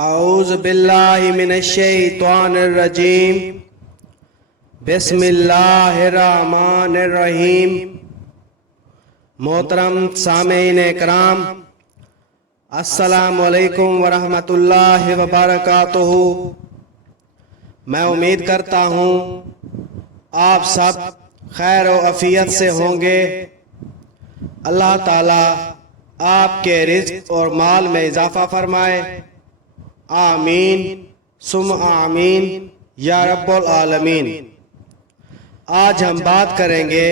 اعوذ باللہ من الشیطان الرجیم بسم اللہ الرحمن الرحیم۔ محترم سامعین کرام، السلام علیکم ورحمۃ اللہ وبرکاتہ۔ میں امید کرتا ہوں آپ سب خیر و عافیت سے ہوں گے۔ اللہ تعالیٰ آپ کے رزق اور مال میں اضافہ فرمائے، آمین ثم آمین یا رب العالمین۔ آج ہم بات کریں گے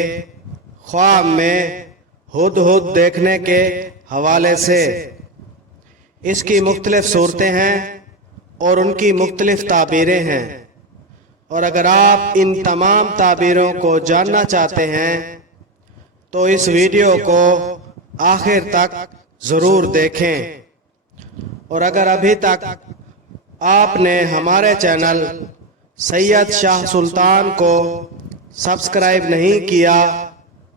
خواب میں ہدہد دیکھنے کے حوالے سے۔ اس کی مختلف صورتیں ہیں اور ان کی مختلف تعبیریں ہیں، اور اگر آپ ان تمام تعبیروں کو جاننا چاہتے ہیں تو اس ویڈیو کو آخر تک ضرور دیکھیں، اور اگر ابھی تک آپ نے ہمارے چینل سید شاہ سلطان کو سبسکرائب نہیں کیا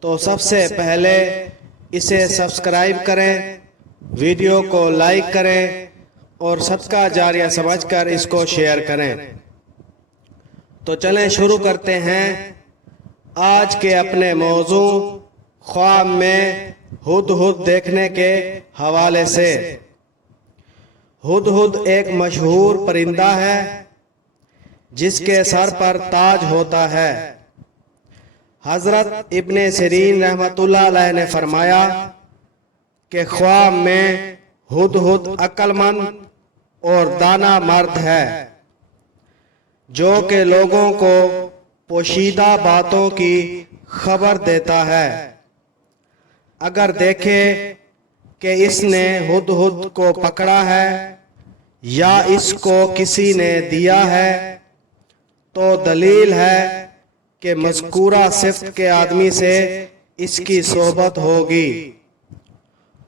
تو سب سے پہلے اسے سبسکرائب کریں، ویڈیو کو لائک کریں اور صدقہ جاریہ سمجھ کر اس کو شیئر کریں۔ تو چلیں شروع کرتے ہیں آج کے اپنے موضوع خواب میں ہدہد دیکھنے کے حوالے سے۔ ہدہد ایک مشہور پرندہ ہے جس کے سر پر تاج ہوتا ہے۔ حضرت ابن سیرین رحمۃ اللہ علیہ نے فرمایا کہ خواب میں ہدہد عقل مند اور دانا مرد ہے جو کہ لوگوں کو پوشیدہ باتوں کی خبر دیتا ہے۔ اگر دیکھے کہ اس نے ہدہد کو پکڑا ہے یا اس کو کسی نے دیا ہے تو دلیل ہے کہ مذکورہ صفت کے آدمی سے اس کی صحبت ہوگی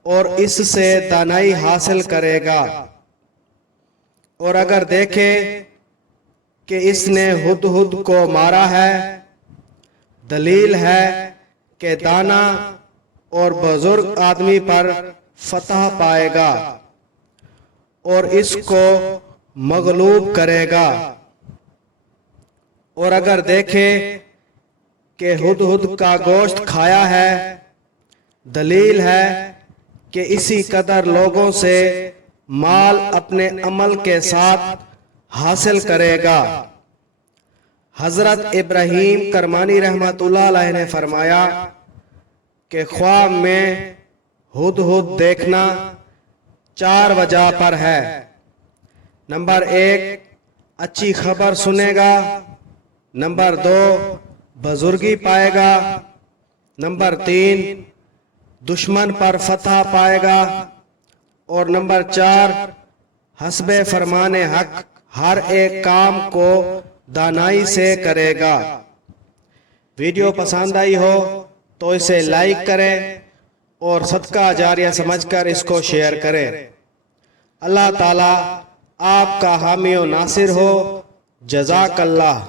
اور اس سے دانائی حاصل کرے گا۔ اور اگر دیکھے کہ اس نے ہدہد کو مارا ہے، دلیل ہے کہ دانا اور بزرگ آدمی پر فتح پائے گا اور اس کو مغلوب کرے گا۔ اور اگر دیکھے کہ ہدہد کا گوشت کھایا ہے، دلیل ہے کہ اسی قدر لوگوں سے مال اپنے عمل کے ساتھ حاصل کرے گا۔ حضرت ابراہیم کرمانی رحمۃ اللہ علیہ نے فرمایا کہ خواب میں ہدہد دیکھنا 4 وجہ پر ہے۔ نمبر 1، اچھی خبر سنے گا۔ نمبر 2، بزرگی پائے گا۔ نمبر 3، دشمن پر فتح پائے گا۔ اور نمبر 4، حسب فرمان حق ہر ایک کام کو دانائی سے کرے گا۔ ویڈیو پسند آئی ہو تو اسے لائک کریں اور صدقہ جاریہ سمجھ کر اس کو شیئر کریں۔ اللہ تعالیٰ آپ کا حامی و ناصر ہو۔ جزاک اللہ۔